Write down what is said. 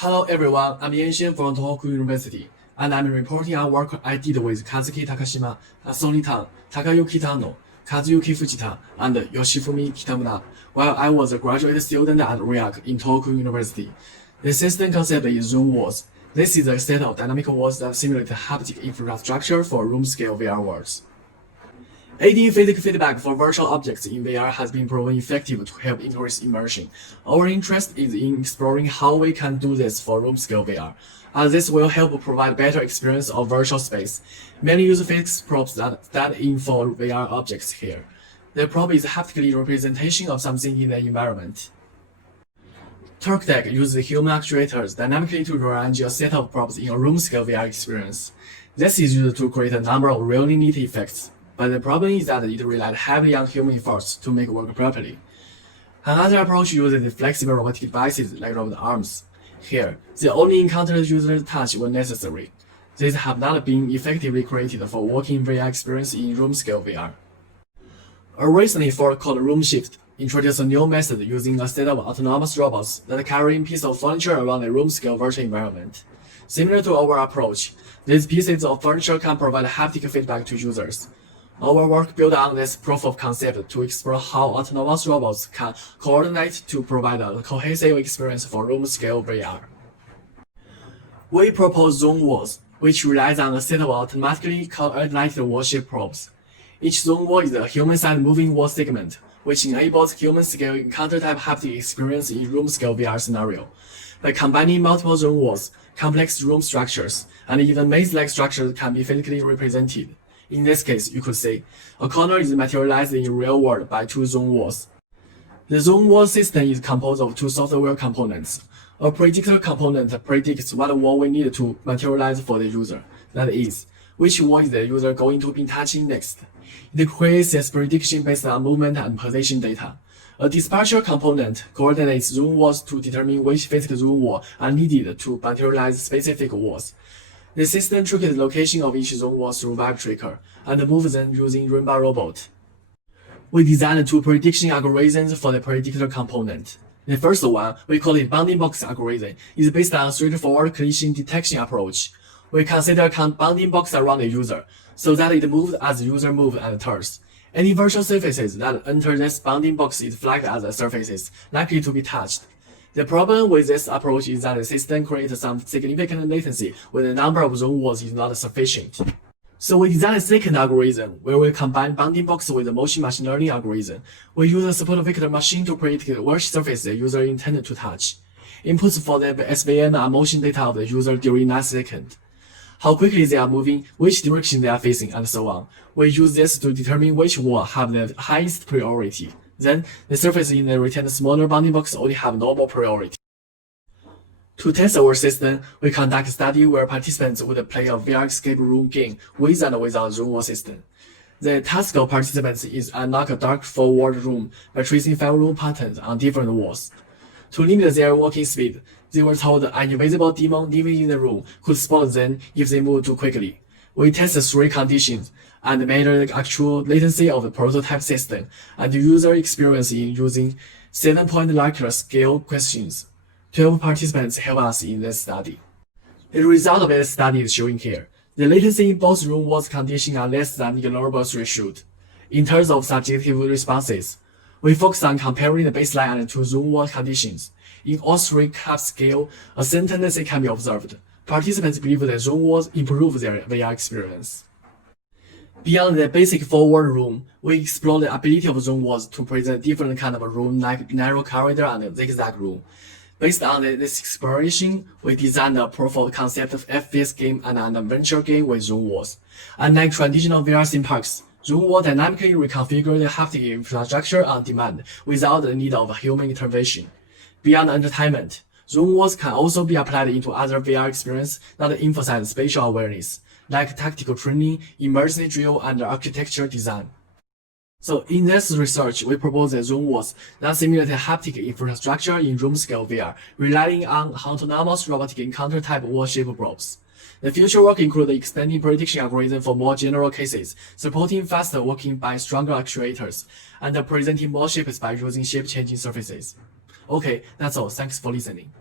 Hello everyone, I'm YIXIAN from Tohoku University, and I'm reporting on work I did with Kazuki Takashima, Tang, Takayuki Tanno, Kazuyuki Fujita, and Yoshifumi Kitamura, while I was a graduate student at REAC in Tohoku University. The system concept is ZoomWalls. This is a set of dynamic walls that simulate haptic infrastructure for room-scale VR worlds. Aiding physical feedback for virtual objects in VR has been proven effective to help increase immersion. Our interest is in exploring how we can do this for room-scale VR, as this will help provide better experience of virtual space. Many use physics props that stand in for VR objects here. The prop is haptically representation of something in the environment. TurkDeck uses human actuators dynamically to rearrange a set of props in a room-scale VR experience. This is used to create a number of really neat effects. But the problem is that it relied heavily on human efforts to make it work properly. Another approach uses flexible robotic devices like robot arms. Here, they only encountered user touch when necessary. These have not been effectively created for working VR experience in room-scale VR. A recent effort called RoomShift introduced a new method using a set of autonomous robots that carry pieces of furniture around a room-scale virtual environment. Similar to our approach, these pieces of furniture can provide haptic feedback to users. Our work built on this proof of concept to explore how autonomous robots can coordinate to provide a cohesive experience for room-scale VR. We propose ZoomWalls, which relies on a set of automatically coordinated wall-shaped probes. Each ZoomWall is a human-sized moving wall segment, which enables human-scale encounter-type haptic experience in room-scale VR scenario. By combining multiple ZoomWalls, complex room structures, and even maze-like structures can be physically represented. In this case, you could say, a corner is materialized in real world by two ZoomWalls. The ZoomWall system is composed of two software components. A predictor component predicts what wall we need to materialize for the user. That is, which wall is the user going to be touching next. It creates this prediction based on movement and position data. A dispatcher component coordinates ZoomWalls to determine which physical ZoomWall are needed to materialize specific walls. The system tracks the location of each ZoomWall through web tracker and moves them using Rainbow Robot. We designed two prediction algorithms for the predictor component. The first one, we call it bounding box algorithm, is based on a straightforward collision detection approach. We consider a bounding box around the user, so that it moves as the user moves and turns. Any virtual surfaces that enter this bounding box is flagged as surfaces likely to be touched. The problem with this approach is that the system creates some significant latency when the number of ZoomWalls is not sufficient. So we designed a second algorithm where we combine bounding box with a motion machine learning algorithm. We use a support vector machine to predict which surface the user intended to touch. Inputs for the SVM are motion data of the user during 9 seconds. How quickly they are moving, which direction they are facing, and so on. We use this to determine which wall have the highest priority. Then, the surfaces in the returned smaller bounding box only have normal priority. To test our system, we conduct a study where participants would play a VR escape room game with and without ZoomWall system. The task of participants is unlock a dark forward room by tracing 5 room patterns on different walls. To limit their walking speed, they were told an invisible demon living in the room could spot them if they move too quickly. We tested 3 conditions and measure the actual latency of the prototype system and user experience in using 7-point Likert scale questions. 12 participants help us in this study. The result of this study is shown here. The latency in both room walls conditions are less than ignorable threshold. In terms of subjective responses, we focus on comparing the baseline and 2 ZoomWall conditions. In all 3 cap scale, a same tendency can be observed. Participants believe that ZoomWalls improve their VR experience. Beyond the basic forward room, we explore the ability of ZoomWalls to present different kinds of room like narrow corridor and zigzag room. Based on this exploration, we designed a proof of concept of FPS game and an adventure game with ZoomWalls. Unlike traditional VR theme parks, ZoomWall dynamically reconfigure the haptic infrastructure on demand without the need of human intervention. Beyond entertainment, ZoomWalls can also be applied into other VR experiences that emphasize spatial awareness, like tactical training, immersive drill, and architecture design. So in this research, we propose the ZoomWalls that simulate haptic infrastructure in room-scale VR, relying on autonomous robotic encounter-type wall-shaped probes. The future work includes extending prediction algorithm for more general cases, supporting faster working by stronger actuators, and presenting more shapes by using shape-changing surfaces. Okay, that's all. Thanks for listening.